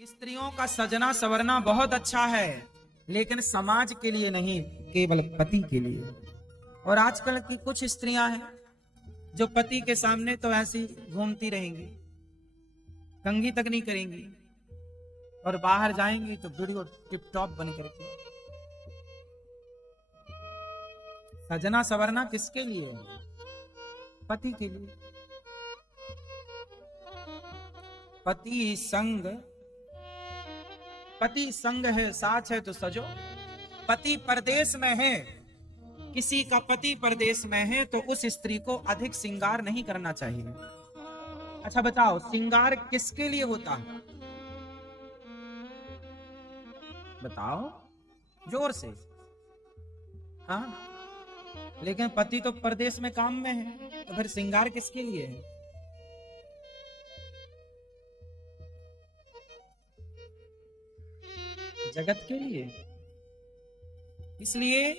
स्त्रियों का सजना संवरना बहुत अच्छा है, लेकिन समाज के लिए नहीं, केवल पति के लिए। और आजकल की कुछ स्त्रियां हैं जो पति के सामने तो ऐसी घूमती रहेंगी, कंघी तक नहीं करेंगी, और बाहर जाएंगी तो वीडियो टिप टॉप बन करके। सजना संवरना किसके लिए है? पति के लिए। पति संग है, साथ है तो सजो। पति परदेश में है, किसी का पति परदेश में है तो उस स्त्री को अधिक श्रृंगार नहीं करना चाहिए। अच्छा बताओ, श्रृंगार किसके लिए होता है? बताओ जोर से। हाँ, लेकिन पति तो परदेश में काम में है, तो फिर श्रृंगार किसके लिए है? जगत के लिए। इसलिए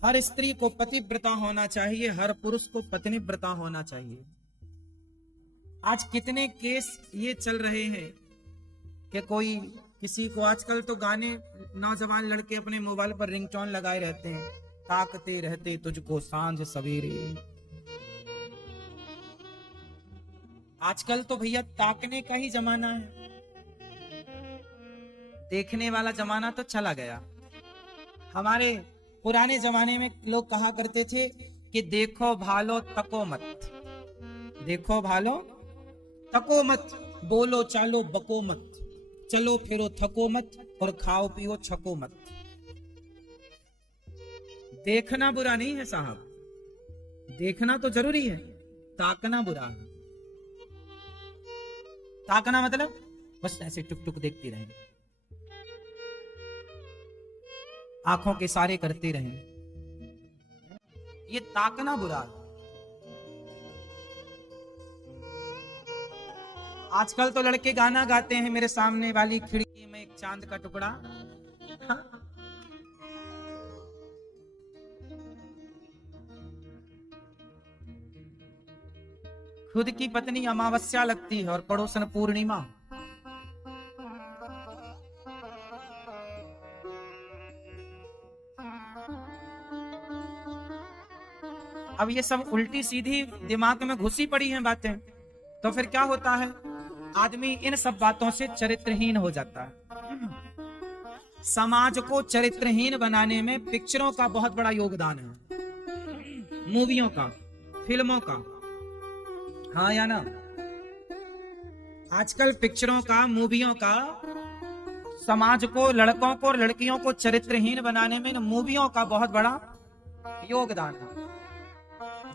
हर स्त्री को पतिव्रता होना चाहिए, हर पुरुष को पत्नीव्रता होना चाहिए। आज कितने केस ये चल रहे हैं कि कोई किसी को, आजकल तो गाने नौजवान लड़के अपने मोबाइल पर रिंगटोन लगाए रहते हैं, ताकते रहते तुझको सांझ सवेरे। आजकल तो भैया ताकने का ही जमाना है, देखने वाला जमाना तो चला गया। हमारे पुराने जमाने में लोग कहा करते थे कि देखो भालो तको मत, देखो भालो तको मत, बोलो चालो बको मत, चलो फिरो थको मत, और खाओ पियो छको मत। देखना बुरा नहीं है साहब, देखना तो जरूरी है, ताकना बुरा है। ताकना मतलब बस ऐसे टुक टुक देखती रहें, आंखों के सारे करते रहें, ये ताकना बुरा है। आजकल तो लड़के गाना गाते हैं, मेरे सामने वाली खिड़की में एक चांद का टुकड़ा। खुद की पत्नी अमावस्या लगती है और पड़ोसन पूर्णिमा। अब ये सब उल्टी सीधी दिमाग में घुसी पड़ी हैं बातें, तो फिर क्या होता है, आदमी इन सब बातों से चरित्रहीन हो जाता है। समाज को चरित्रहीन बनाने में पिक्चरों का बहुत बड़ा योगदान है, मूवियों का, फिल्मों का। हाँ या ना? आजकल पिक्चरों का, मूवियों का समाज को, लड़कों को और लड़कियों को चरित्रहीन बनाने में मूवियों का बहुत बड़ा योगदान है।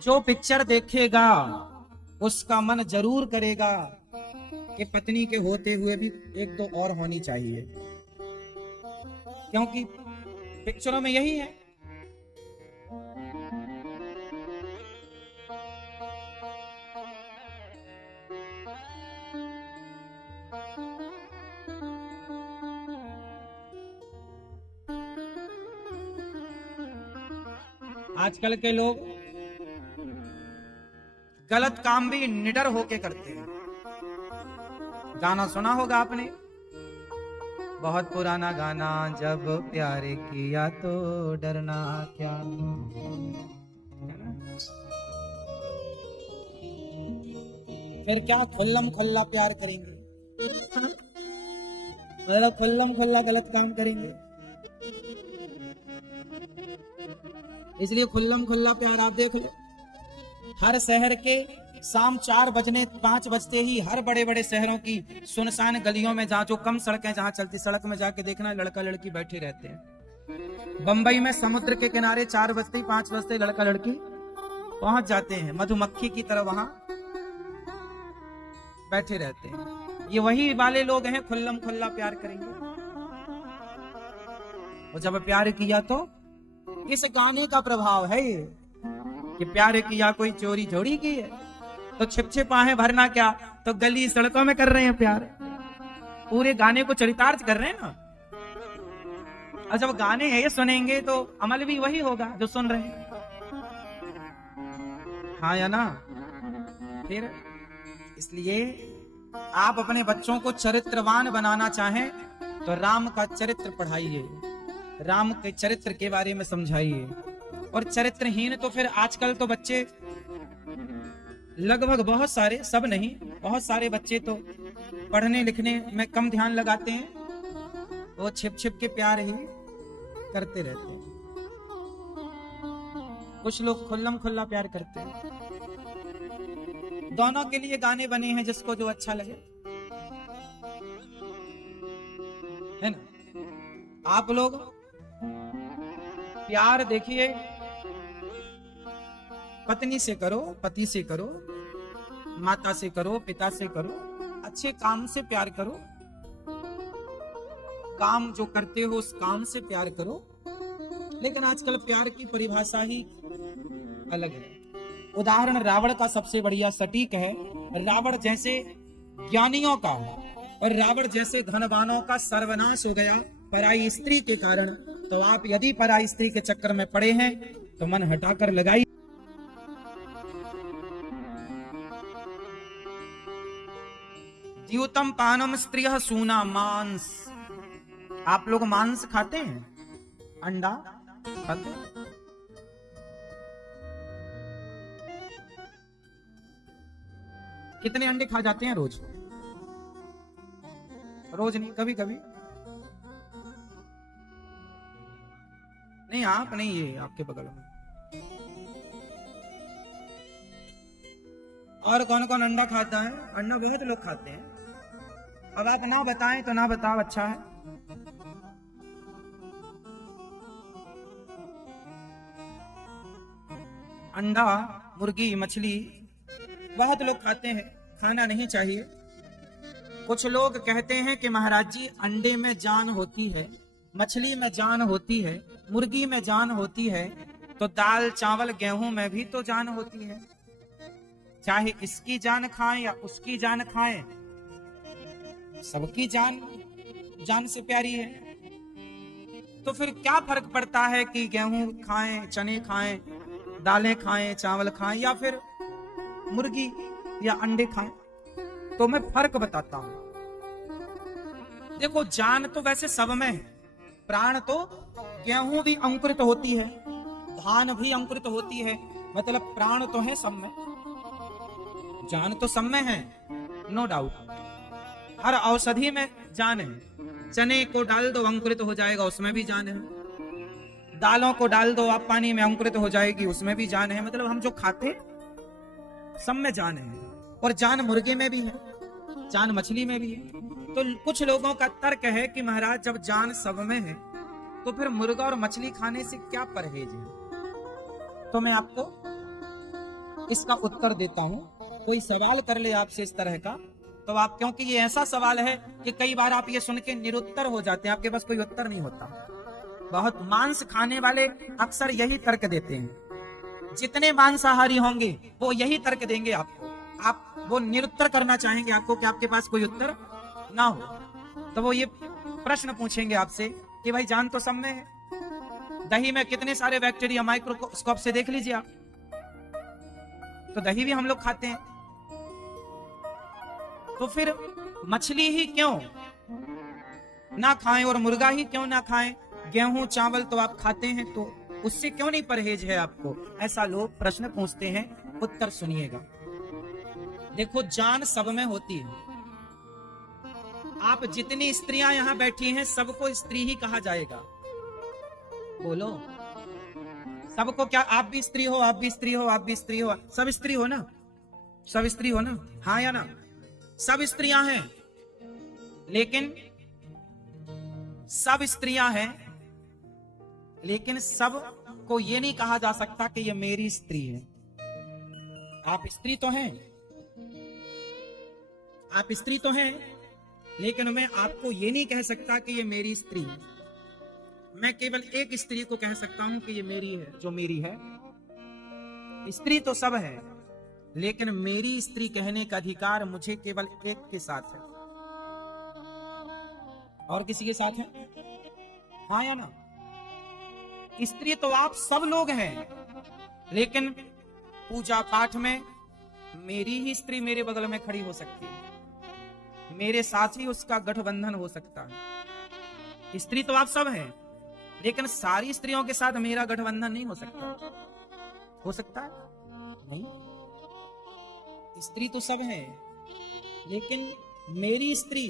जो पिक्चर देखेगा उसका मन जरूर करेगा कि पत्नी के होते हुए भी एक दो और होनी चाहिए, क्योंकि पिक्चरों में यही है। आजकल के लोग गलत काम भी निडर होके करते हैं। गाना सुना होगा आपने, बहुत पुराना गाना, जब प्यार किया तो डरना क्या। फिर क्या खुल्लम खुल्ला प्यार करेंगे, मतलब खुल्लम खुल्ला गलत काम करेंगे। इसलिए खुल्लम खुल्ला प्यार आप देख लो, हर शहर के शाम 4 बजने 5 बजते ही हर बड़े बड़े शहरों की सुनसान गलियों में, जहाँ जो कम सड़कें जहाँ चलती, सड़क में जाके देखना लड़का लड़की बैठे रहते हैं। बंबई में समुद्र के किनारे 4 बजते ही 5 बजते लड़का लड़की पहुंच जाते हैं, मधुमक्खी की तरह वहां बैठे रहते हैं। ये वही वाले लोग हैं, खुल्लम खुल्ला प्यार करेंगे। और जब प्यार किया तो, इस गाने का प्रभाव है ये कि प्यार किया कोई चोरी जोड़ी की है, तो छिप छिप आहें भरना क्या, तो गली सड़कों में कर रहे हैं प्यार। पूरे गाने को चरितार्थ कर रहे हैं ना। और जब गाने ये सुनेंगे तो अमल भी वही होगा जो सुन रहे हैं। हाँ या ना? फिर इसलिए आप अपने बच्चों को चरित्रवान बनाना चाहें तो राम का चरित्र पढ़ाइए, राम के चरित्र के बारे में समझाइए। और चरित्रहीन तो फिर आजकल तो बच्चे लगभग, बहुत सारे, सब नहीं, बहुत सारे बच्चे तो पढ़ने लिखने में कम ध्यान लगाते हैं, वो छिप छिप के प्यार ही करते रहते हैं। कुछ लोग खुल्लम खुल्ला प्यार करते हैं। दोनों के लिए गाने बने हैं, जिसको जो अच्छा लगे, है ना। आप लोग प्यार देखिए, पत्नी से करो, पति से करो, माता से करो, पिता से करो, अच्छे काम से प्यार करो, काम जो करते हो उस काम से प्यार करो। लेकिन आजकल प्यार की परिभाषा ही अलग है। उदाहरण रावण का सबसे बढ़िया सटीक है। रावण जैसे ज्ञानियों का और रावण जैसे धनवानों का सर्वनाश हो गया पराई स्त्री के कारण। तो आप यदि पराई स्त्री के चक्कर में पड़े हैं तो मन हटाकर लगाइए। द्यूतम पानम स्त्रियः सूना मांस। आप लोग मांस खाते हैं? अंडा खाते हैं? कितने अंडे खा जाते हैं रोज? रोज नहीं, कभी कभी नहीं। आप नहीं, ये आपके बगल में। और कौन कौन अंडा खाता है? अंडा बहुत लोग खाते हैं। अब आप ना बताएं तो ना बताओ, अच्छा है। अंडा, मुर्गी, मछली बहुत लोग खाते हैं, खाना नहीं चाहिए। कुछ लोग कहते हैं कि महाराज जी अंडे में जान होती है, मछली में जान होती है, मुर्गी में जान होती है, तो दाल चावल गेहूं में भी तो जान होती है। चाहे इसकी जान खाएं या उसकी जान खाएं, सबकी जान जान से प्यारी है। तो फिर क्या फर्क पड़ता है कि गेहूं खाएं, चने खाएं, दालें खाएं, चावल खाएं या फिर मुर्गी या अंडे खाएं? तो मैं फर्क बताता हूं। देखो, जान तो वैसे सब में है। प्राण तो गेहूं भी अंकुरित होती है, धान भी अंकुरित होती है, मतलब प्राण तो है सब में, जान तो सब में है, नो डाउट। हर औषधि में जान है। चने को डाल दो अंकुरित हो जाएगा, उसमें भी जान है। दालों को डाल दो आप पानी में, अंकुरित हो जाएगी, उसमें भी जान है। मतलब हम जो खाते सब में जान है। और जान मुर्गे में भी है, जान मछली में भी है। तो कुछ लोगों का तर्क है कि महाराज जब जान सब में है तो फिर मुर्गा और मछली खाने से क्या परहेज है? तो मैं आपको इसका उत्तर देता हूं। कोई सवाल कर ले आपसे इस तरह का तो आप, क्योंकि ये ऐसा सवाल है कि कई बार आप ये सुन के निरुत्तर हो जाते हैं, आपके पास कोई उत्तर नहीं होता। बहुत मांस खाने वाले अक्सर यही तर्क देते हैं। जितने मांसाहारी होंगे वो यही तर्क देंगे आपको। आप वो निरुत्तर करना चाहेंगे आपको कि आपके पास कोई उत्तर ना हो, तो वो ये प्रश्न पूछेंगे आपसे कि भाई जान तो सब में है। दही में कितने सारे बैक्टीरिया माइक्रोस्कोप से देख लीजिए आप। तो दही भी हम लोग खाते हैं। तो फिर मछली ही क्यों ना खाएं और मुर्गा ही क्यों ना खाएं? गेहूं चावल तो आप खाते हैं, तो उससे क्यों नहीं परहेज है आपको? ऐसा लोग प्रश्न पूछते हैं। उत्तर सुनिएगा। देखो, जान सब में होती है। आप जितनी स्त्रियां यहां बैठी हैं सबको स्त्री ही कहा जाएगा। बोलो, सबको क्या? आप भी स्त्री हो, आप भी स्त्री हो, आप भी स्त्री हो, सब स्त्री हो ना? सब स्त्री हो ना? हाँ या ना? सब स्त्रियां हैं, लेकिन सब स्त्रियां हैं, लेकिन सब को यह नहीं कहा जा सकता कि ये मेरी स्त्री है। आप स्त्री तो हैं, आप स्त्री तो हैं, लेकिन मैं आपको ये नहीं कह सकता कि ये मेरी स्त्री है। मैं केवल एक स्त्री को कह सकता हूं कि ये मेरी है, जो मेरी है। स्त्री तो सब है, लेकिन मेरी स्त्री कहने का अधिकार मुझे केवल एक के साथ है। और किसी के साथ है? हाँ या ना? स्त्री तो आप सब लोग हैं, लेकिन पूजा पाठ में मेरी ही स्त्री मेरे बगल में खड़ी हो सकती है। मेरे साथ ही उसका गठबंधन हो सकता है। स्त्री तो आप सब हैं, लेकिन सारी स्त्रियों के साथ मेरा गठबंधन नहीं हो सकता। हो सकता है? नहीं। स्त्री तो सब है, लेकिन मेरी स्त्री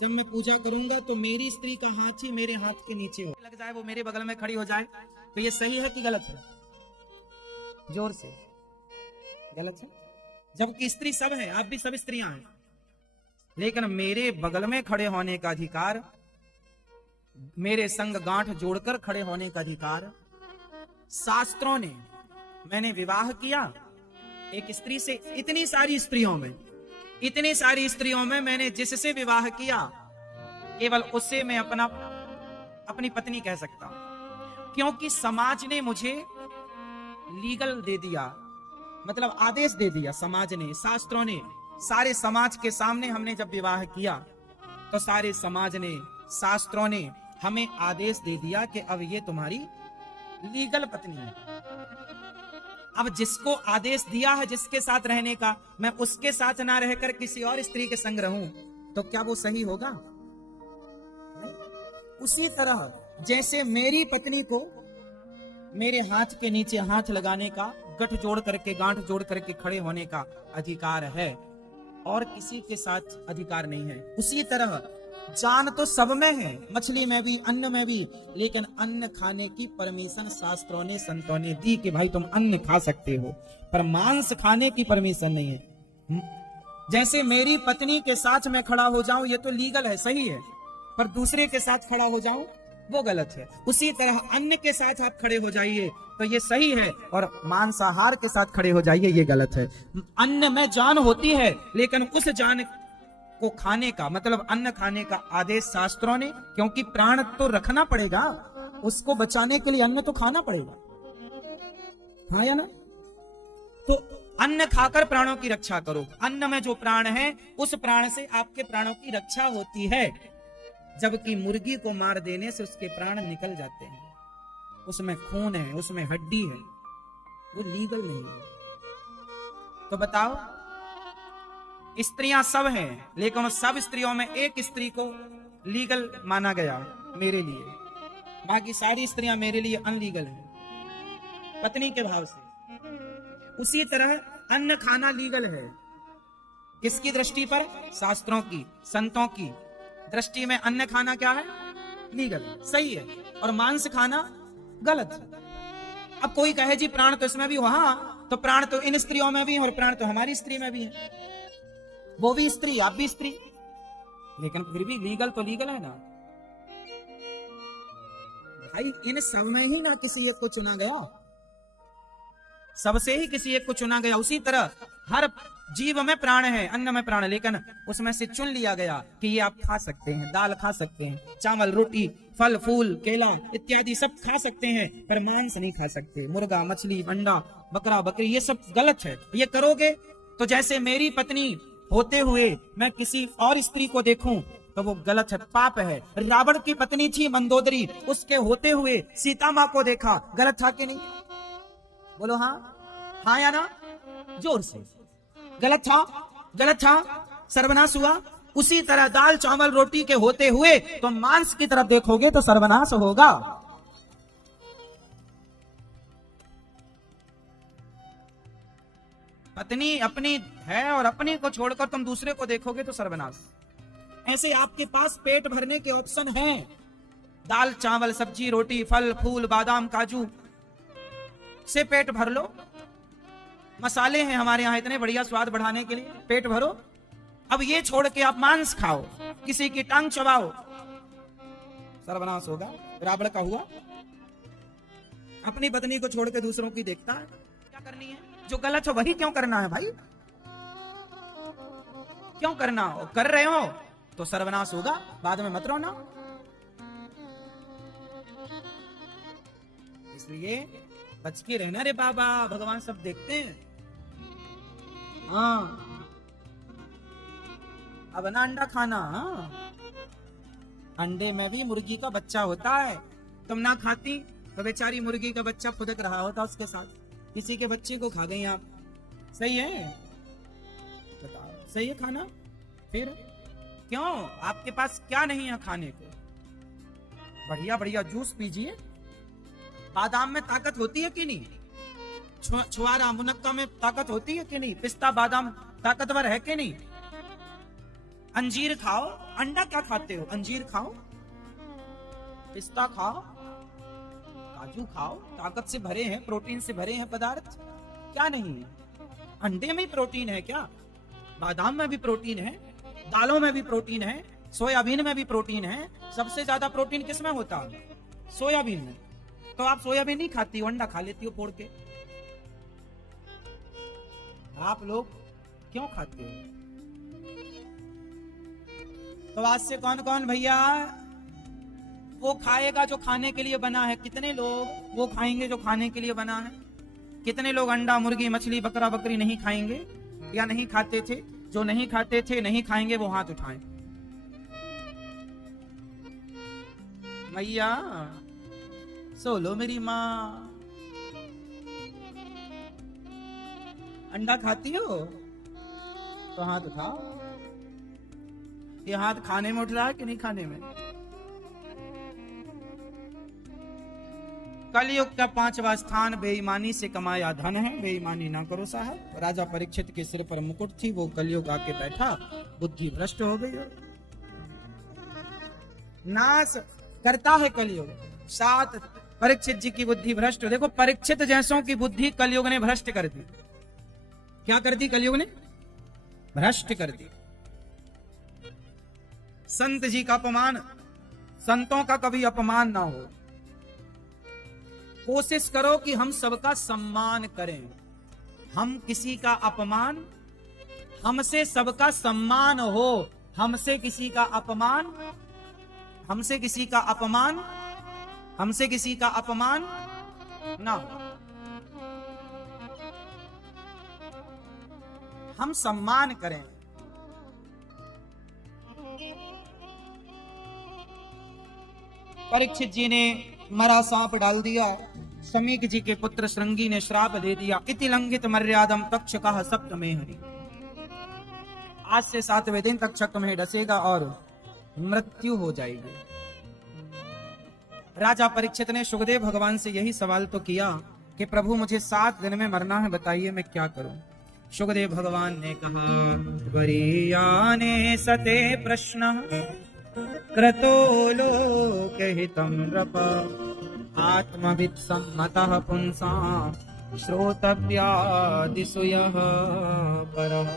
जब मैं पूजा करूंगा तो मेरी स्त्री का हाथ ही मेरे हाथ के नीचे हो लग जाए, वो मेरे बगल में खड़ी हो जाए, तो ये सही है कि गलत है? जोर से। गलत है। जबकि स्त्री सब है, आप भी सब स्त्रियां हैं, लेकिन मेरे बगल में खड़े होने का अधिकार, मेरे संग गांठ जोड़कर खड़े होने का अधिकार शास्त्रों ने, मैंने विवाह किया एक स्त्री से, इतनी सारी स्त्रियों में मैंने जिससे विवाह किया केवल उससे मैं अपनी पत्नी कह सकता हूं, क्योंकि समाज ने मुझे लीगल दे दिया, मतलब आदेश दे दिया। समाज ने, शास्त्रों ने, सारे समाज के सामने हमने जब विवाह किया तो सारे समाज ने, शास्त्रों ने हमें आदेश दे दिया कि अब ये तुम्हारी लीगल पत्नी है। अब जिसको आदेश दिया है जिसके साथ रहने का, मैं उसके साथ ना रहकर किसी और स्त्री के संग रहूं तो क्या वो सही होगा? नहीं। उसी तरह जैसे मेरी पत्नी को मेरे हाथ के नीचे हाथ लगाने का, गठ जोड़ करके, गांठ जोड़ करके खड़े होने का अधिकार है, और किसी के साथ अधिकार नहीं है। उसी तरह जान तो सब में है, मछली में भी, अन्न में भी, लेकिन अन्न खाने की परमिशन शास्त्रों ने, संतों ने दी कि भाई तुम अन्न खा सकते हो, पर मांस खाने की परमिशन नहीं है। जैसे मेरी पत्नी के साथ मैं खड़ा हो जाऊं ये तो लीगल है, सही है, पर दूसरे के साथ खड़ा हो जाऊं वो गलत है। उसी तरह अन्न के साथ आप खड़े हो जाइए तो ये सही है, और मांसाहार के साथ खड़े हो जाइए ये गलत है। अन्न में जान होती है, लेकिन उस जान को खाने का, मतलब अन्न खाने का आदेश शास्त्रों ने, क्योंकि प्राण तो रखना पड़ेगा, उसको बचाने के लिए अन्न तो खाना पड़ेगा, हाँ या ना? तो अन्न खाकर प्राणों की रक्षा करो। अन्न में जो प्राण है उस प्राण से आपके प्राणों की रक्षा होती है, जबकि मुर्गी को मार देने से उसके प्राण निकल जाते हैं, उसमें खून है, उसमें हड्डी है, वो लीगल नहीं है। तो बताओ, स्त्रियां सब हैं, लेकिन सब स्त्रियों में एक स्त्री को लीगल माना गया मेरे लिए, बाकी सारी स्त्रियां मेरे लिए अनलीगल हैं, पत्नी के भाव से। उसी तरह अन्न खाना लीगल है, किसकी दृष्टि पर? शास्त्रों की, संतों की दृष्टि में अन्न खाना क्या है? लीगल, सही है, और मांस खाना गलत है। अब कोई कहे जी प्राण तो इसमें भी हो, हाँ, तो प्राण तो इन स्त्रियों में भी है और प्राण तो हमारी स्त्री में भी है, वो भी स्त्री, आप भी स्त्री, लेकिन फिर भी लीगल तो लीगल है ना भाई। इन सब में ही ना किसी एक को चुना गया, सबसे ही किसी एक को चुना गया। उसी तरह हर जीव में प्राण है, अन्न में प्राण, लेकिन उसमें से चुन लिया गया कि ये आप खा सकते हैं, दाल खा सकते हैं, चावल, रोटी, फल फूल, केला इत्यादि सब खा सकते हैं, पर मांस नहीं खा सकते। मुर्गा, मछली, अंडा, बकरा, बकरी, ये सब गलत है। ये करोगे तो जैसे मेरी पत्नी होते हुए मैं किसी और स्त्री को देखूं तो वो गलत है, पाप है। रावण की पत्नी थी मंदोदरी, उसके होते हुए सीता माँ को देखा, गलत था कि नहीं? बोलो हाँ, हाँ या ना? जोर से। गलत था, गलत था, सर्वनाश हुआ। उसी तरह दाल चावल रोटी के होते हुए तो मांस की तरफ देखोगे तो सर्वनाश होगा। पत्नी अपनी है और अपनी को छोड़कर तुम दूसरे को देखोगे तो सर्वनाश। ऐसे आपके पास पेट भरने के ऑप्शन हैं, दाल चावल सब्जी रोटी फल फूल बादाम काजू से पेट भर लो। मसाले हैं हमारे यहाँ इतने बढ़िया स्वाद बढ़ाने के लिए, पेट भरो। अब ये छोड़ के आप मांस खाओ, किसी की टांग चबाओ, सर्वनाश होगा। रावण का हुआ, अपनी पत्नी को छोड़ के दूसरों की देखता है। क्या करनी है? जो गलत हो वही क्यों करना है भाई? क्यों करना हो? कर रहे हो तो सर्वनाश होगा, बाद में मत रोना। इसलिए बच के रहना रे बाबा, भगवान सब देखते हैं। हाँ, अब ना अंडा खाना। हाँ, अंडे में भी मुर्गी का बच्चा होता है, तुम ना खाती तो बेचारी मुर्गी का बच्चा फुदक रहा होता उसके साथ। किसी के बच्चे को खा गई आप, सही है? बताओ, सही है खाना? फिर क्यों? आपके पास क्या नहीं है खाने को? बढ़िया बढ़िया जूस पीजिए। बादाम में ताकत होती है कि नहीं? छुआरा मुनक्का में ताकत होती है कि नहीं? पिस्ता बादाम ताकतवर है कि नहीं? अंजीर खाओ। अंडा क्या खाते हो? अंजीर खाओ, पिस्ता खाओ, काजू खाओ, ताकत से भरे हैं, प्रोटीन से भरे हैं पदार्थ। क्या नहीं है? अंडे में प्रोटीन है क्या? बादाम में भी प्रोटीन है, दालों में भी प्रोटीन है, सोयाबीन में भी प्रोटीन है। सबसे ज्यादा प्रोटीन किस में होता है? सोयाबीन में। तो आप सोयाबीन नहीं खाती हो, अंडा खा लेती हो फोड़ के। आप लोग क्यों खाते हो? तो आज से कौन कौन भैया वो खाएगा जो खाने के लिए बना है? कितने लोग वो खाएंगे जो खाने के लिए बना है? कितने लोग अंडा, मुर्गी, मछली, बकरा, बकरी नहीं खाएंगे या नहीं खाते थे? जो नहीं खाते थे, नहीं खाएंगे, वो हाथ उठाएं। मैया सोलो मेरी माँ। अंडा खाती हो तो हाथ उठाओ। ये हाथ खाने में उठ रहा है कि नहीं खाने में? कलयुग का 5वां स्थान बेईमानी से कमाया धन है। बेईमानी ना करो साहब। राजा परीक्षित के सिर पर मुकुट थी, वो कलयुग आके बैठा, बुद्धि भ्रष्ट हो गई। नाश करता है कलयुग। सात परीक्षित जी की बुद्धि भ्रष्ट। देखो परीक्षित जैसों की बुद्धि कलयुग ने भ्रष्ट कर दी। क्या कर दी? कलयुग ने भ्रष्ट कर दी। संत जी का अपमान, संतों का कभी अपमान ना हो। कोशिश करो कि हम सबका सम्मान करें। हम किसी का अपमान, हमसे सबका सम्मान हो। हमसे किसी का अपमान, हमसे किसी का अपमान, हमसे किसी का अपमान ना हो। हम सम्मान करें। परीक्षित जी ने मरा सांप डाल दिया। समीक जी के पुत्र श्रृंगी ने श्राप दे दिया। इति लंघित मर्यादम तक्षकः सप्तमे हरि। आज से 7वें दिन तक्षक में डसेगा और मृत्यु हो जाएगी। राजा परीक्षित ने सुखदेव भगवान से यही सवाल तो किया कि प्रभु मुझे 7 दिन में मरना है, बताइए मैं क्या करूं? सुखदेव भगवान ने कहा, वरीयाने सते प्रश्न क्रतो लोकहितं नृप आत्मवित् सम्मतः पुंसां श्रोतव्यादिषु यः परः।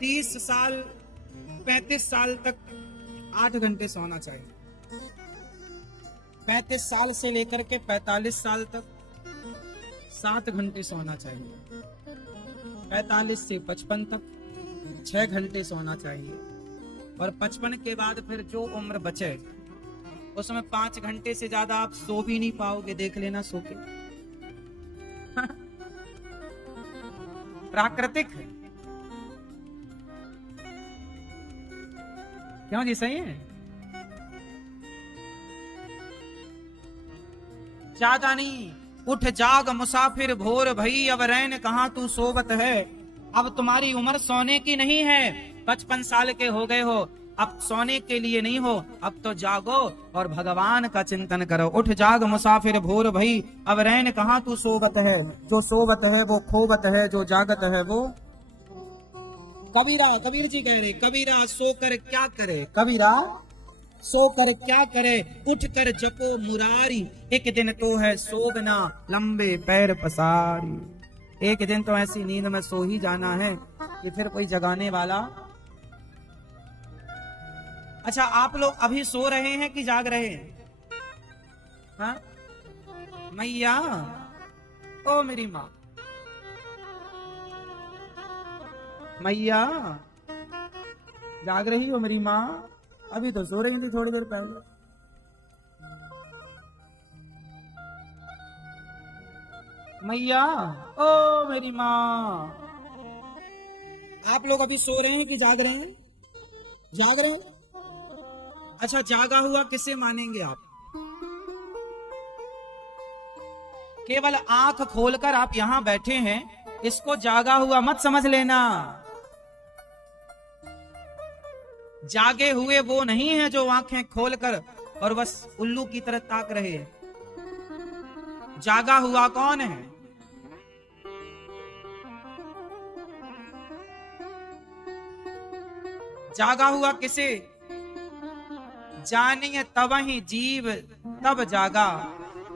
30 साल 35 साल तक 8 घंटे सोना चाहिए। 35 साल से लेकर के 45 साल तक 7 घंटे सोना चाहिए। 45 से 55 तक 6 घंटे सोना चाहिए। और 55 के बाद फिर जो उम्र बचे उसमें 5 घंटे से ज्यादा आप सो भी नहीं पाओगे। देख लेना सो के। प्राकृतिक है। क्यों जी? सही है। ज्यादा नहीं। उठ जाग मुसाफिर भोर भई, अब रैन कहां तू सोवत है। अब तुम्हारी उम्र सोने की नहीं है। 55 साल के हो गए हो, अब सोने के लिए नहीं हो। अब तो जागो और भगवान का चिंतन करो। उठ जाग मुसाफिर भोर भई, अब रैन कहां तू सोवत है। जो सोवत है वो खोवत है, जो जागत है वो। कबीरा, कबीर जी कह रहे, कबीरा सोकर क्या करे। कबीरा सोकर क्या करे, उठ कर जपो मुरारी। एक दिन तो है सोगना, लंबे पैर पसारी। एक दिन तो ऐसी नींद में सो ही जाना है कि फिर कोई जगाने वाला। अच्छा, आप लोग अभी सो रहे हैं कि जाग रहे हैं? हाँ मैया, ओ मेरी माँ मैया, जाग रही हो मेरी माँ? अभी तो सो रही थी थोड़ी देर पहले। मैया, ओ मेरी माँ। आप लोग अभी सो रहे हैं कि जाग रहे हैं? जाग रहे हैं। अच्छा, जागा हुआ किसे मानेंगे आप? केवल आंख खोलकर आप यहां बैठे हैं, इसको जागा हुआ मत समझ लेना। जागे हुए वो नहीं है जो आंखें खोलकर और बस उल्लू की तरह ताक रहे हैं। जागा हुआ कौन है? जागा हुआ किसे? जानिए तब ही जीव तब जागा।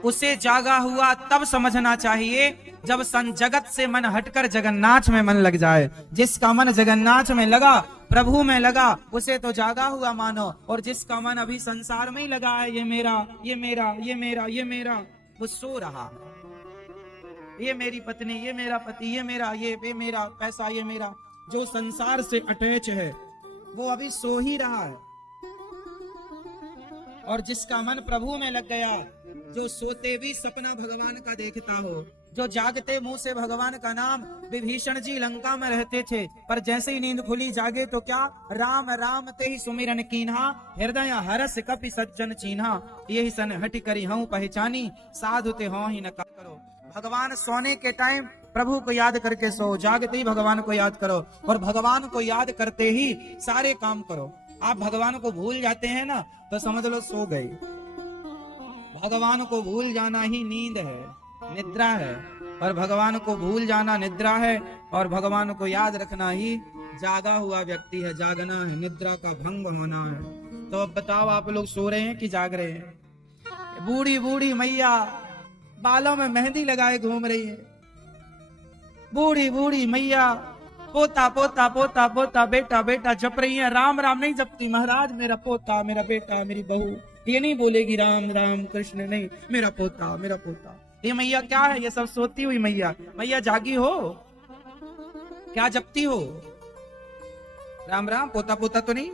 उसे जागा हुआ तब समझना चाहिए जब जगत से मन हटकर जगन्नाथ में मन लग जाए। जिसका मन जगन्नाथ में लगा, प्रभु में लगा, उसे तो जागा हुआ मानो। और जिसका मन अभी संसार में ही लगा है, ये मेरा, ये मेरा, ये मेरा, ये मेरा, वो सो रहा। ये मेरी पत्नी, ये मेरा पति, ये मेरा, ये मेरा पैसा, ये मेरा, जो संसार से अटैच है वो अभी सो ही रहा है। और जिसका मन प्रभु में लग गया, जो सोते भी सपना भगवान का देखता हो, जो जागते मुंह से भगवान का नाम, विभीषण जी लंका में रहते थे पर जैसे ही नींद खुली जागे तो क्या, राम राम ते ही सुमिरन कीन्हा, हृदय हरस कपि सज्जन चीन्हा, यही सन हटि करी हूं पहचानी, साधु ते हों ही न करो। भगवान सोने के टाइम प्रभु को याद करके सो, जागते ही भगवान को याद करो और भगवान को याद करते ही सारे काम करो। आप भगवान को भूल जाते हैं ना तो समझ लो सो गए। भगवान को भूल जाना ही नींद है, निद्रा है। और भगवान को भूल जाना निद्रा है और भगवान को याद रखना ही जागा हुआ व्यक्ति है। जागना है, निद्रा का भंग होना है। तो अब बताओ, आप लोग सो रहे हैं कि जाग रहे हैं? बूढ़ी बूढ़ी मैया बालों में मेहंदी लगाए घूम रही है। बूढ़ी बूढ़ी मैया पोता पोता पोता पोता बेटा बेटा जप रही है। राम राम नहीं जपती, महाराज मेरा पोता, मेरा बेटा, मेरी बहू। ये नहीं बोलेगी राम राम कृष्ण, नहीं, मेरा पोता, मेरा पोता। ये मैया क्या है? ये सब सोती हुई मैया। मैया जागी हो क्या? जपती हो? राम राम पोता पोता तो नहीं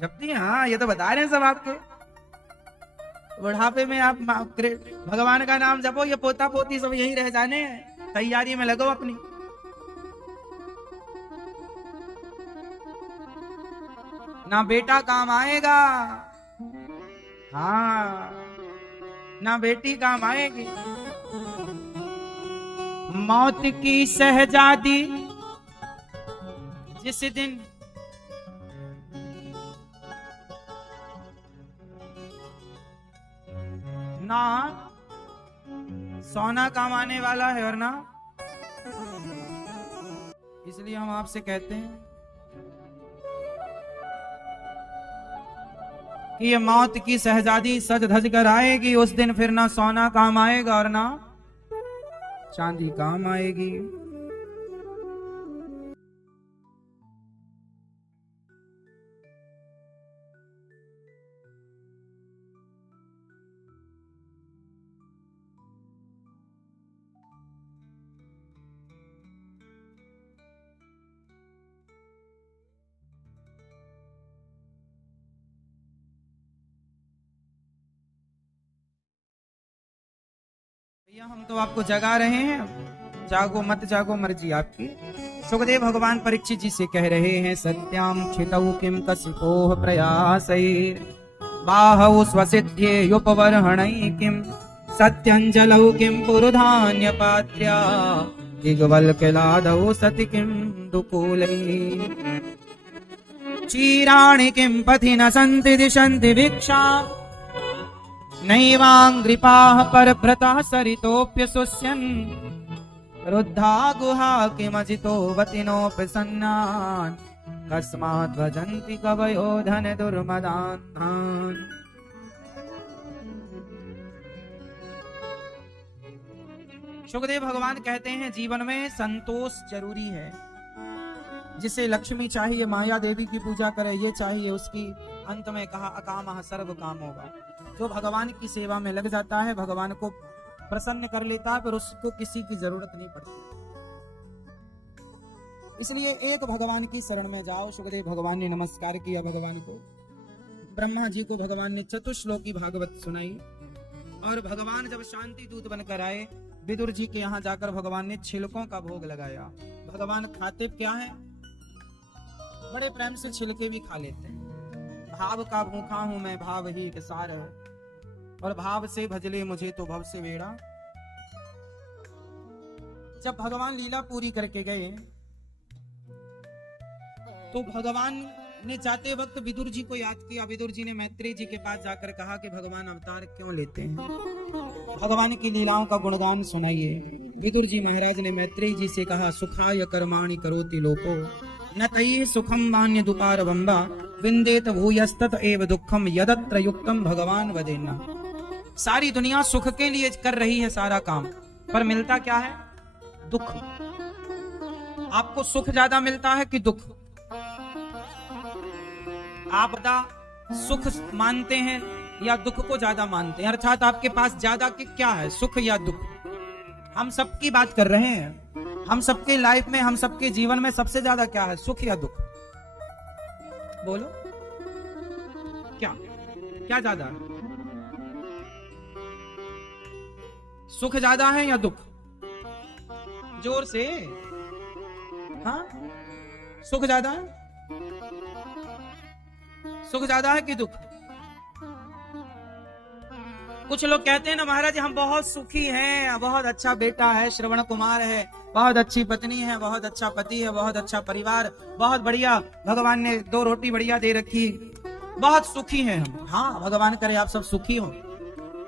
जपती? हाँ, ये तो बता रहे हैं सब आपके। बुढ़ापे में आप भगवान का नाम जपो, ये पोता पोती सब यही रह जाने हैं। तैयारी में लगो अपनी। ना बेटा काम आएगा, हाँ, ना बेटी काम आएगी। मौत की शहजादी जिस दिन ना सोना काम आने वाला है और ना, इसलिए हम आपसे कहते हैं कि ये मौत की शहजादी सज धज कर आएगी। उस दिन फिर ना सोना काम आएगा और ना चांदी काम आएगी। भैया हम तो आपको जगा रहे हैं, जागो मत जागो मर्जी आपकी। सुखदेव भगवान परीक्षित जी से कह रहे हैं, सत्याम क्षितौ किम कसिपोह प्रयासैर् बाहौ स्वसिद्ध्येयुपवर्हणै किम सत्यंजलौ किम पुरुधान्य पात्र्या दिग्वल्क्यलादौ सति किम दुकूलै चीराणि किम पथि न सन्ति दिशन्ति भिक्षा नैवांग्रिपाः परभृतः सरितोऽप्यशुष्यन् रुद्धा गुहा किमजितो वतिनोऽपसन्नान् कस्मात् भजन्ति कवयो धन दुर्मदान्तान्। सुखदेव भगवान कहते हैं जीवन में संतोष जरूरी है। जिसे लक्ष्मी चाहिए माया देवी की पूजा करे, ये चाहिए उसकी। अंत में कहा अकामः सर्व काम होगा। जो भगवान की सेवा में लग जाता है, भगवान को प्रसन्न कर लेता है, फिर उसको किसी की जरूरत नहीं पड़ती। इसलिए एक भगवान की शरण में जाओ। सुखदेव भगवान ने नमस्कार किया भगवान को। ब्रह्मा जी को भगवान ने चतुश्लोकी भागवत सुनाई और भगवान जब शांति दूत बनकर आए, विदुर जी के यहाँ जाकर भगवान ने छिलकों का भोग लगाया। भगवान खाते क्या है? बड़े प्रेम से छिलके भी खा लेते हैं। भाव का भूखा हूं मैं, भाव ही के सार है, और भाव से भजले मुझे तो भव से बेड़ा। जब भगवान लीला पूरी करके गए तो भगवान ने जाते वक्त विदुर जी को याद किया। विदुर जी ने मैत्रेय जी के पास जाकर कहा कि भगवान अवतार क्यों लेते हैं, भगवान की लीलाओं का गुणगान सुनाइए। विदुर जी महाराज ने मैत्रेय जी से कहा, सुखाय कर्माणि करोति लोको न तैः सुखम वान्य दुपार बंबा विंदेत भूयस्तत एव दुखम यदत्र युक्तम भगवान वदेना। सारी दुनिया सुख के लिए कर रही है सारा काम, पर मिलता क्या है? दुख। आपको सुख ज्यादा मिलता है कि दुख? आप बता, सुख मानते हैं या दुख को ज्यादा मानते हैं? अर्थात आपके पास ज्यादा की क्या है, सुख या दुख? हम सबकी बात कर रहे हैं। हम सबके लाइफ में, हम सबके जीवन में सबसे ज्यादा क्या है, सुख या दुख? बोलो, क्या क्या ज्यादा है? सुख ज्यादा है या दुख? जोर से। हाँ, सुख ज्यादा है? सुख ज्यादा है कि दुख? कुछ लोग कहते हैं ना, महाराज हम बहुत सुखी हैं, बहुत अच्छा बेटा है, श्रवण कुमार है, बहुत अच्छी पत्नी है, बहुत अच्छा पति है, बहुत अच्छा परिवार, बहुत बढ़िया, भगवान ने 2 रोटी बढ़िया दे रखी, बहुत सुखी हैं हम। हाँ, भगवान करे आप सब सुखी हो।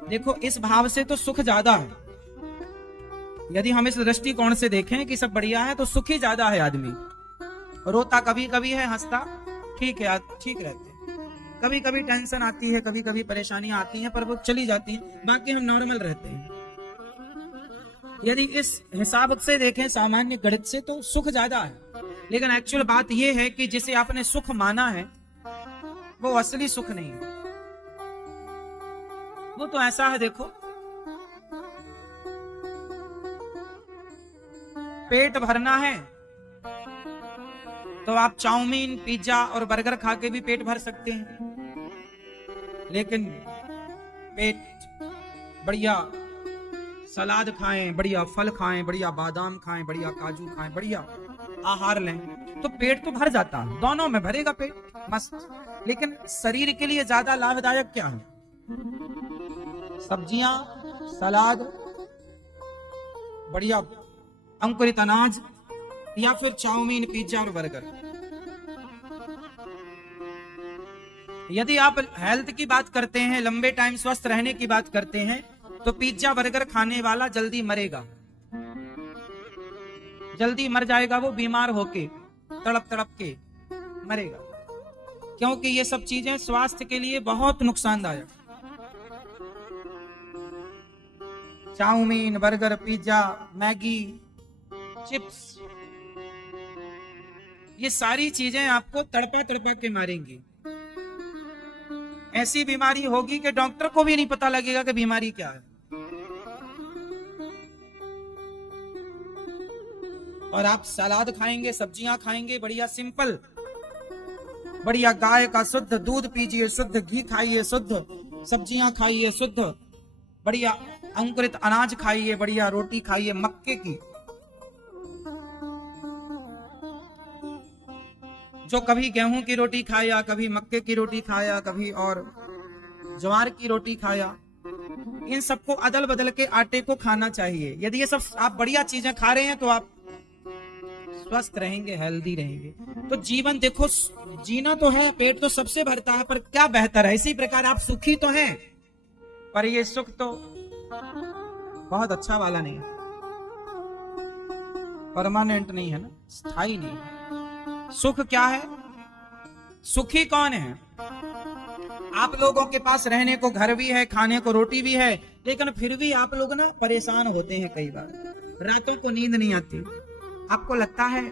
देखो, इस भाव से तो सुख ज्यादा है। यदि हम इस दृष्टिकोण से देखें कि सब बढ़िया है, तो सुखी ज्यादा है आदमी। रोता कभी कभी है, हंसता ठीक है, ठीक रहते। कभी कभी टेंशन आती है, कभी कभी परेशानियां आती हैं, पर वो चली जाती हैं, बाकी हम नॉर्मल रहते हैं। यदि इस हिसाब से देखें, सामान्य गणित से, तो सुख ज्यादा है। लेकिन एक्चुअल बात यह है कि जिसे आपने सुख माना है वो असली सुख नहीं है। वो तो ऐसा है, देखो, पेट भरना है तो आप चाउमीन, पिज्जा और बर्गर खा के भी पेट भर सकते हैं, लेकिन पेट बढ़िया सलाद खाएं, बढ़िया फल खाएं, बढ़िया बादाम खाएं, बढ़िया काजू खाएं, बढ़िया आहार लें, तो पेट तो भर जाता है, दोनों में भरेगा पेट मस्त। लेकिन शरीर के लिए ज्यादा लाभदायक क्या है? सब्जियां, सलाद, बढ़िया अंकुरित अनाज, या फिर चाउमीन, पिज्जा और बर्गर? यदि आप हेल्थ की बात करते हैं, लंबे टाइम स्वस्थ रहने की बात करते हैं, तो पिज्जा बर्गर खाने वाला जल्दी मरेगा, जल्दी मर जाएगा। वो बीमार होके तड़प तड़प के मरेगा, क्योंकि ये सब चीजें स्वास्थ्य के लिए बहुत नुकसानदायक। Chowmein, burger, pizza, Maggi, chips, ये सारी चीजें आपको तड़पा तड़पा के मारेंगी। ऐसी बीमारी होगी कि डॉक्टर को भी नहीं पता लगेगा कि बीमारी क्या है। और आप सलाद खाएंगे, सब्जियां खाएंगे, बढ़िया सिंपल, बढ़िया गाय का शुद्ध दूध पीजिए, शुद्ध घी खाइए, शुद्ध सब्जियां खाइए, शुद्ध बढ़िया अंकुरित अनाज खाइए, बढ़िया रोटी खाइए मक्के की। जो कभी गेहूं की रोटी खाया, कभी मक्के की रोटी खाया, कभी और ज्वार की रोटी खाया, इन सबको अदल बदल के आटे को खाना चाहिए। यदि ये सब आप बढ़िया चीजें खा रहे हैं तो आप स्वस्थ रहेंगे, हेल्दी रहेंगे। तो जीवन देखो, जीना तो है, पेट तो सबसे भरता है, पर क्या बेहतर है? इसी प्रकार आप सुखी तो हैं, पर ये सुख तो बहुत अच्छा वाला नहीं है, परमानेंट नहीं है ना, स्थायी नहीं है। सुख क्या है? सुखी कौन है? आप लोगों के पास रहने को घर भी है, खाने को रोटी भी है, लेकिन फिर भी आप लोग ना परेशान होते हैं। कई बार रातों को नींद नहीं आती, आपको लगता है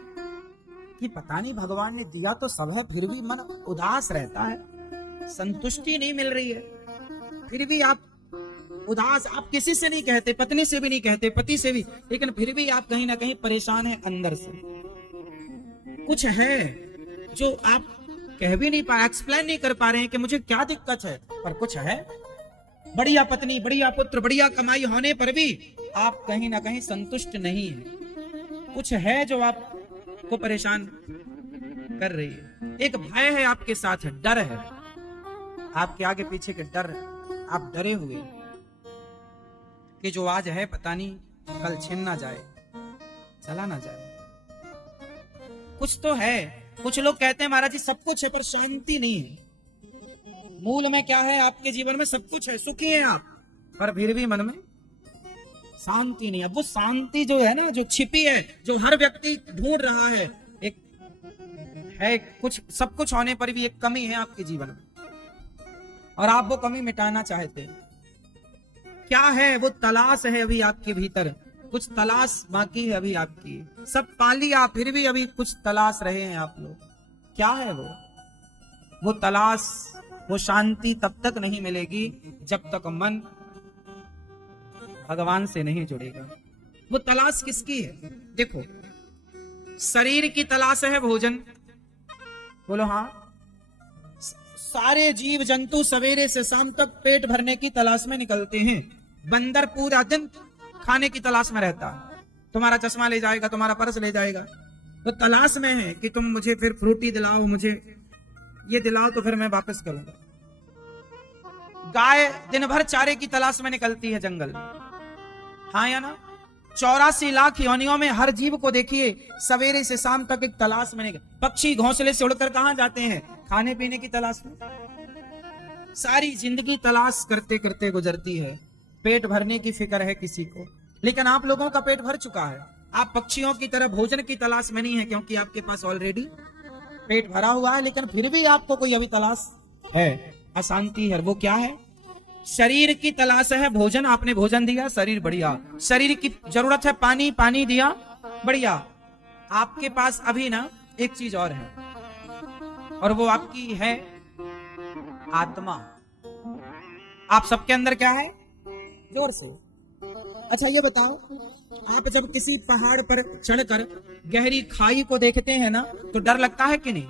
कि पता नहीं भगवान ने दिया तो सब है, फिर भी मन उदास रहता है, संतुष्टि नहीं मिल रही है, फिर भी आप उदास। आप किसी से नहीं कहते, पत्नी से भी नहीं कहते, पति से भी, लेकिन फिर भी आप कहीं ना कहीं परेशान हैं अंदर से। कुछ है जो आप कह भी नहीं पा, एक्सप्लेन नहीं कर पा रहे हैं कि मुझे क्या दिक्कत है, पर कुछ है। बढ़िया पत्नी, बढ़िया पुत्र, बढ़िया कमाई होने पर भी आप कहीं ना कहीं संतुष्ट नहीं है। कुछ है जो आपको परेशान कर रही है। एक भय है आपके साथ, डर है आपके आगे पीछे के डर है। आप डरे हुए कि जो आज है पता नहीं कल छिन ना जाए, चला ना जाए। कुछ तो है कुछ लोग कहते हैं महाराज जी सब कुछ है पर शांति नहीं है। मूल में क्या है? आपके जीवन में सब कुछ है, सुखी है आप, पर फिर भी मन में शांति नहीं है। वो शांति जो है ना, जो छिपी है, जो हर व्यक्ति ढूंढ रहा है, एक है कुछ, सब कुछ होने पर भी एक कमी है आपके जीवन में और आप वो कमी मिटाना चाहते हैं। क्या है? वो तलाश है अभी आपके भीतर, कुछ तलाश बाकी है अभी आपकी। सब पा लिया फिर भी अभी कुछ तलाश रहे हैं आप लोग। क्या है वो तलाश, वो शांति तब तक नहीं मिलेगी जब तक मन भगवान से नहीं जुड़ेगा। वो तलाश किसकी है? देखो, शरीर की तलाश है भोजन, बोलो हाँ। सारे जीव जंतु सवेरे से शाम तक पेट भरने की तलाश में निकलते हैं। बंदर पूरा दिन खाने की तलाश में रहता है, तुम्हारा चश्मा ले जाएगा, तुम्हारा पर्स ले जाएगा, तो तलाश में है कि तुम मुझे फिर फ्रूटी दिलाओ, मुझे ये दिलाओ तो फिर मैं वापस करूंगा। गाय दिन भर चारे की तलाश में निकलती है जंगल, हाँ या ना? 84 लाख योनियों में हर जीव को देखिए सवेरे से शाम तक एक तलाश में निकल। पक्षी घोंसले से उड़कर कहां जाते हैं? खाने पीने की तलाश में। सारी जिंदगी तलाश करते करते गुजरती है, पेट भरने की फिक्र है किसी को, लेकिन आप लोगों का पेट भर चुका है। आप पक्षियों की तरह भोजन की तलाश में नहीं है, क्योंकि आपके पास ऑलरेडी पेट भरा हुआ है, लेकिन फिर भी आपको कोई अभी तलाश है, अशांति है। वो क्या है? शरीर की तलाश है भोजन, आपने भोजन दिया, शरीर बढ़िया। शरीर की जरूरत है पानी, पानी दिया, बढ़िया। आपके पास अभी ना एक चीज और है, और वो आपकी है आत्मा। आप सबके अंदर क्या है? जोर से। अच्छा ये बताओ, आप जब किसी पहाड़ पर चढ़कर गहरी खाई को देखते हैं ना, तो डर लगता है कि नहीं?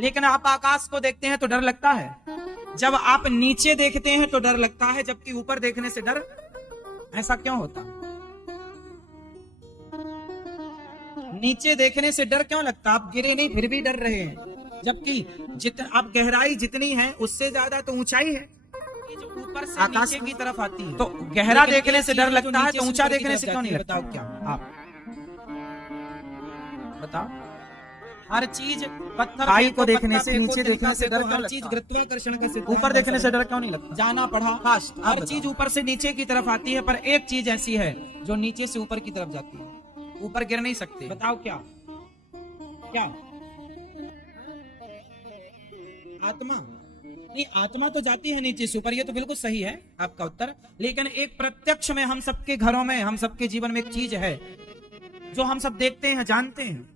लेकिन आप आकाश को देखते हैं तो डर लगता है। जब आप नीचे देखते हैं तो डर लगता है, जबकि ऊपर देखने से डर, ऐसा क्यों होता? नीचे देखने से डर क्यों लगता? आप गिरे नहीं फिर भी डर रहे हैं, जबकि आप गहराई जितनी है उससे ज्यादा तो ऊंचाई है, जो ऊपर से नीचे की तरफ आती है। तो गहरा देखने से डर लगता है, तो ऊंचा देखने से क्यों नहीं लगता? बताओ क्या आप बताओ। हर चीज पत्थर खाई को देखने से, नीचे देखने से डर क्यों लगता? चीज गुरुत्वाकर्षण का सिद्धांत, ऊपर देखने से डर क्यों नहीं लगता? जाना पढ़ा फास्ट। हर चीज ऊपर से नीचे की तरफ आती है, पर एक चीज ऐसी है जो नीचे से ऊपर की तरफ जाती है, ऊपर गिर नहीं सकते। बताओ क्या? क्या? आत्मा। नहीं, आत्मा तो जाती है नीचे से ऊपर, ये तो बिल्कुल सही है आपका उत्तर। लेकिन एक प्रत्यक्ष में हम सबके घरों में, हम सबके जीवन में एक चीज है जो हम सब देखते हैं, जानते हैं,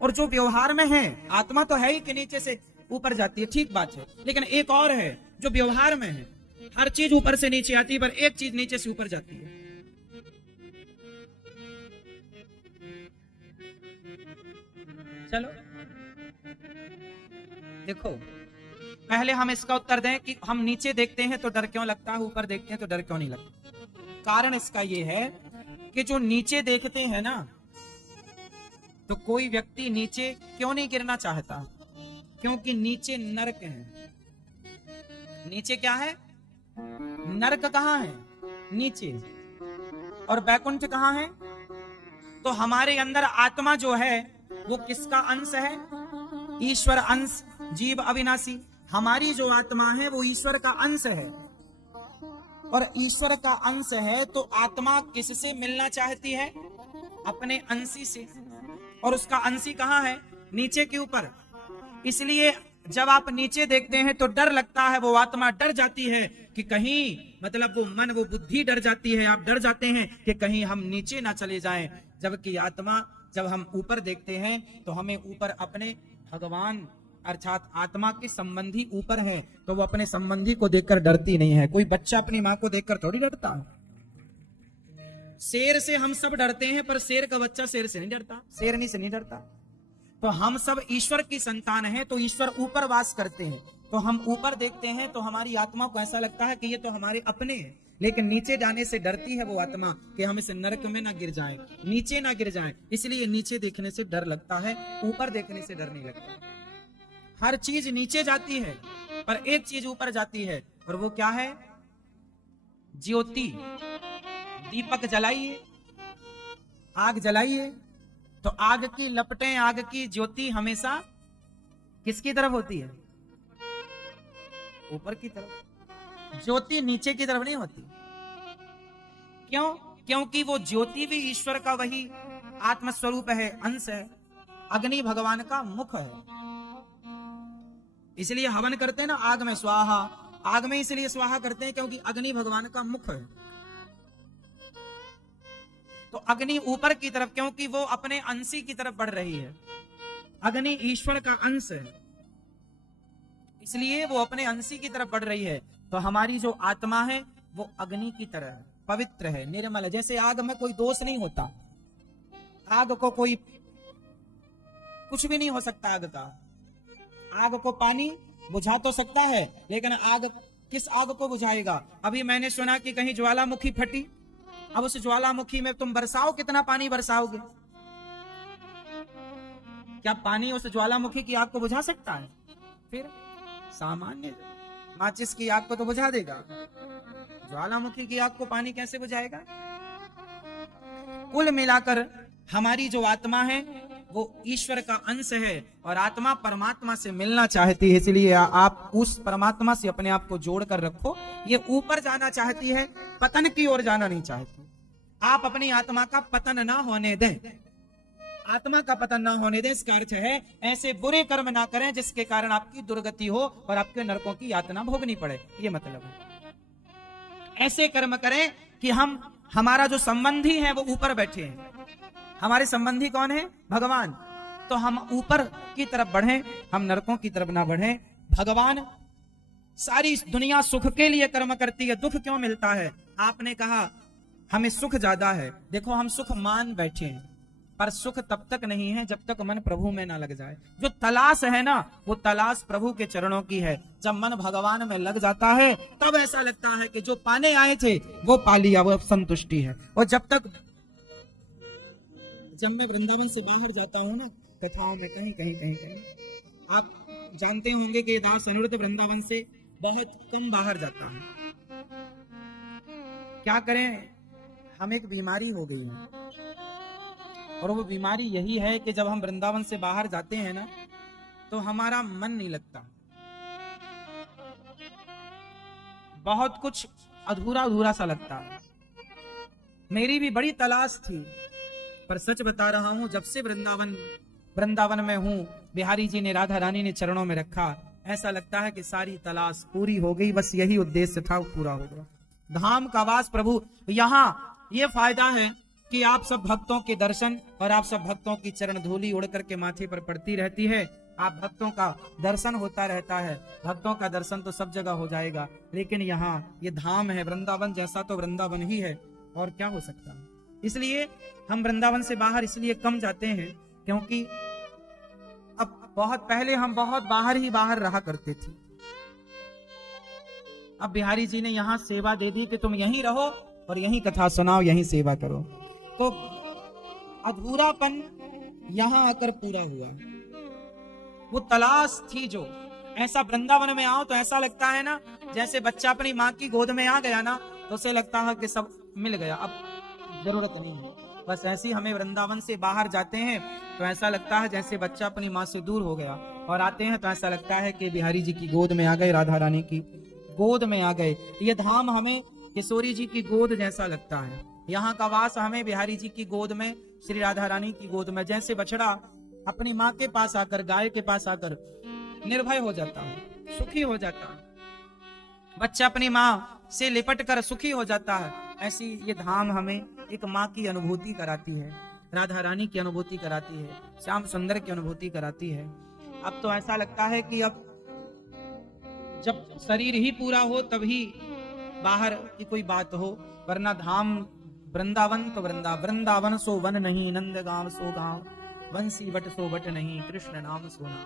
और जो व्यवहार में है। आत्मा तो है ही कि नीचे से ऊपर जाती है, ठीक बात है, लेकिन एक और है जो व्यवहार में है। हर चीज ऊपर से नीचे आती है, पर एक चीज नीचे से ऊपर जाती है। चलो देखो, पहले हम इसका उत्तर दें कि हम नीचे देखते हैं तो डर क्यों लगता है, ऊपर देखते हैं तो डर क्यों नहीं लगता। कारण इसका यह है कि जो नीचे देखते हैं ना, तो कोई व्यक्ति नीचे क्यों नहीं गिरना चाहता? क्योंकि नीचे नरक है। नीचे क्या है? नरक कहां है? नीचे। और बैकुंठ कहां है? तो हमारे अंदर आत्मा जो है वो किसका अंश है? ईश्वर अंश, जीव अविनाशी। हमारी जो आत्मा है वो ईश्वर का अंश है, और ईश्वर का अंश है तो आत्मा किससे मिलना चाहती है? अपने अंशी से। और उसका अंशी कहां है? नीचे के ऊपर। इसलिए जब आप नीचे देखते हैं तो डर लगता है, वो आत्मा डर जाती है कि कहीं, मतलब वो मन, वो बुद्धि डर जाती है, आप डर जाते हैं कि कहीं हम नीचे ना चले जाएं। जबकि आत्मा, जब हम ऊपर देखते हैं तो हमें ऊपर अपने भगवान अर्थात आत्मा के संबंधी ऊपर है, तो वो अपने संबंधी को देखकर डरती नहीं है। कोई बच्चा अपनी माँ को देखकर थोड़ी डरता है। शेर से हम सब डरते हैं, पर शेर का बच्चा शेर से नहीं डरता, शेरनी से नहीं डरता। तो हम सब ईश्वर की संतान हैं, तो ईश्वर ऊपर वास करते हैं, तो हम ऊपर देखते हैं तो हमारी आत्मा को ऐसा लगता है कि ये तो हमारे अपने हैं। लेकिन नीचे जाने से डरती है वो आत्मा कि हम इस नरक में ना गिर जाएं, नीचे ना गिर जाएं। इसलिए नीचे देखने से डर लगता है, ऊपर देखने से डर नहीं लगता। हर चीज नीचे जाती है, पर एक चीज ऊपर जाती है, और वो क्या है? ज्योति। दीपक जलाइए, आग जलाइए, तो आग की लपटें, आग की ज्योति हमेशा किसकी तरफ होती है? ऊपर की तरफ। ज्योति नीचे की तरफ नहीं होती। क्यों? क्योंकि वो ज्योति भी ईश्वर का वही आत्मस्वरूप है, अंश है। अग्नि भगवान का मुख है। इसलिए हवन करते हैं ना, आग में स्वाहा। आग में इसलिए स्वाहा करते हैं क्योंकि अग्नि भगवान का मुख है। तो अग्नि ऊपर की तरफ, क्योंकि वो अपने अंशी की तरफ बढ़ रही है। अग्नि ईश्वर का अंश है, इसलिए वो अपने अंशी की तरफ बढ़ रही है। तो हमारी जो आत्मा है वो अग्नि की तरह है, पवित्र है, निर्मल है। जैसे आग में कोई दोष नहीं होता, आग को कोई कुछ भी नहीं हो सकता। आग का, आग को पानी बुझा तो सकता है, लेकिन आग किस आग को बुझाएगा? अभी मैंने सुना कि कहीं ज्वालामुखी फटी। अब उस ज्वालामुखी में तुम बरसाओ, कितना पानी बरसाओगे? क्या पानी उस ज्वालामुखी की आग को बुझा सकता है? फिर सामान्य माचिस की आग को तो बुझा देगा, ज्वालामुखी की आग को पानी कैसे बुझाएगा? कुल मिलाकर हमारी जो आत्मा है वो ईश्वर का अंश है और आत्मा परमात्मा से मिलना चाहती है। इसलिए आप उस परमात्मा से अपने आप को जोड़कर रखो। ये ऊपर जाना चाहती है, पतन की ओर जाना नहीं चाहती। आप अपनी आत्मा का पतन ना होने दें, आत्मा का पतन ना होने दें। इसका अर्थ है ऐसे बुरे कर्म ना करें जिसके कारण आपकी दुर्गति हो और आपके नरकों की यातना भोगनी पड़े। ये मतलब है ऐसे कर्म करें कि हमारा जो संबंधी है वो ऊपर बैठे हैं। हमारे संबंधी कौन है? भगवान। तो हम ऊपर की तरफ बढ़ें, हम नरकों की तरफ ना बढ़ें। भगवान सारी दुनिया सुख के लिए कर्म करती है, दुख क्यों मिलता है? आपने कहा हमें सुख ज्यादा है। देखो हम सुख मान बैठे हैं, पर सुख तब तक नहीं है जब तक मन प्रभु में ना लग जाए। जो तलाश है ना, वो तलाश प्रभु के चरणों की है। जब मन भगवान में लग जाता है तब ऐसा लगता है कि जो पाने आए थे वो पा लिया, वो संतुष्टि है। और जब मैं वृंदावन से बाहर जाता हूँ ना, कथाओं में कहीं कहीं कहीं कहीं, आप जानते होंगे कि दास अनिरुद्ध वृंदावन से बहुत कम बाहर जाता है। क्या करें, हमें एक बीमारी हो गई है, और वो बीमारी यही है कि जब हम वृंदावन से बाहर जाते हैं ना, तो हमारा मन नहीं लगता। बहुत कुछ अधूरा अधूरा सा लगता है। मेरी भी बड़ी तलाश थी, पर सच बता रहा हूं, जब से वृंदावन में हूं, बिहारी जी ने, राधा रानी ने चरणों में रखा, ऐसा लगता है कि सारी तलाश पूरी हो गई। बस यही उद्देश्य था, पूरा हो गया। धाम का वास प्रभु। यहाँ ये फायदा है कि आप सब भक्तों के दर्शन और आप सब भक्तों की चरण धूली उड़ करके माथे पर पड़ती रहती है। आप भक्तों का दर्शन होता रहता है। भक्तों का दर्शन तो सब जगह हो जाएगा, लेकिन यहाँ ये धाम है, वृंदावन जैसा तो वृंदावन ही है, और क्या हो सकता है। इसलिए हम वृंदावन से बाहर इसलिए कम जाते हैं क्योंकि अब बहुत पहले हम बहुत बाहर ही बाहर रहा करते थे। अब बिहारी जी ने यहाँ सेवा दे दी कि तुम यहीं रहो और यहीं कथा सुनाओ, यहीं सेवा करो। तो अधूरापन यहाँ आकर पूरा हुआ। वो तलाश थी जो, ऐसा वृंदावन में आओ तो ऐसा लगता है ना, जैसे बच्चा अपनी माँ की गोद में आ गया ना, तो उसे लगता है कि सब मिल गया, अब जरूरत नहीं है। बस ऐसी हमें वृंदावन से बाहर जाते हैं तो ऐसा लगता है जैसे बच्चा अपनी माँ से दूर हो गया, और आते हैं तो ऐसा लगता है कि बिहारी जी की गोद में आ गए, राधा रानी की गोद में आ गए। ये धाम हमें किशोरी जी की गोद जैसा लगता है। यहाँ का वास हमें बिहारी जी की गोद में, श्री राधा रानी की गोद में, जैसे बछड़ा अपनी माँ के पास आकर, गाय के पास आकर निर्भय हो जाता है, सुखी हो जाता है, बच्चा अपनी माँ से लिपट कर सुखी हो जाता है। ऐसी ये धाम हमें एक माँ की अनुभूति कराती है, राधा रानी की अनुभूति कराती है, श्याम सुंदर की अनुभूति कराती है। अब तो ऐसा लगता है कि अब जब शरीर ही पूरा हो तभी बाहर की कोई बात हो, वरना धाम वृंदावन तो वृंदावन सो वन नहीं, नंद गांव सो गांव, बंसी बट सो बट नहीं, कृष्ण नाम सो नाम।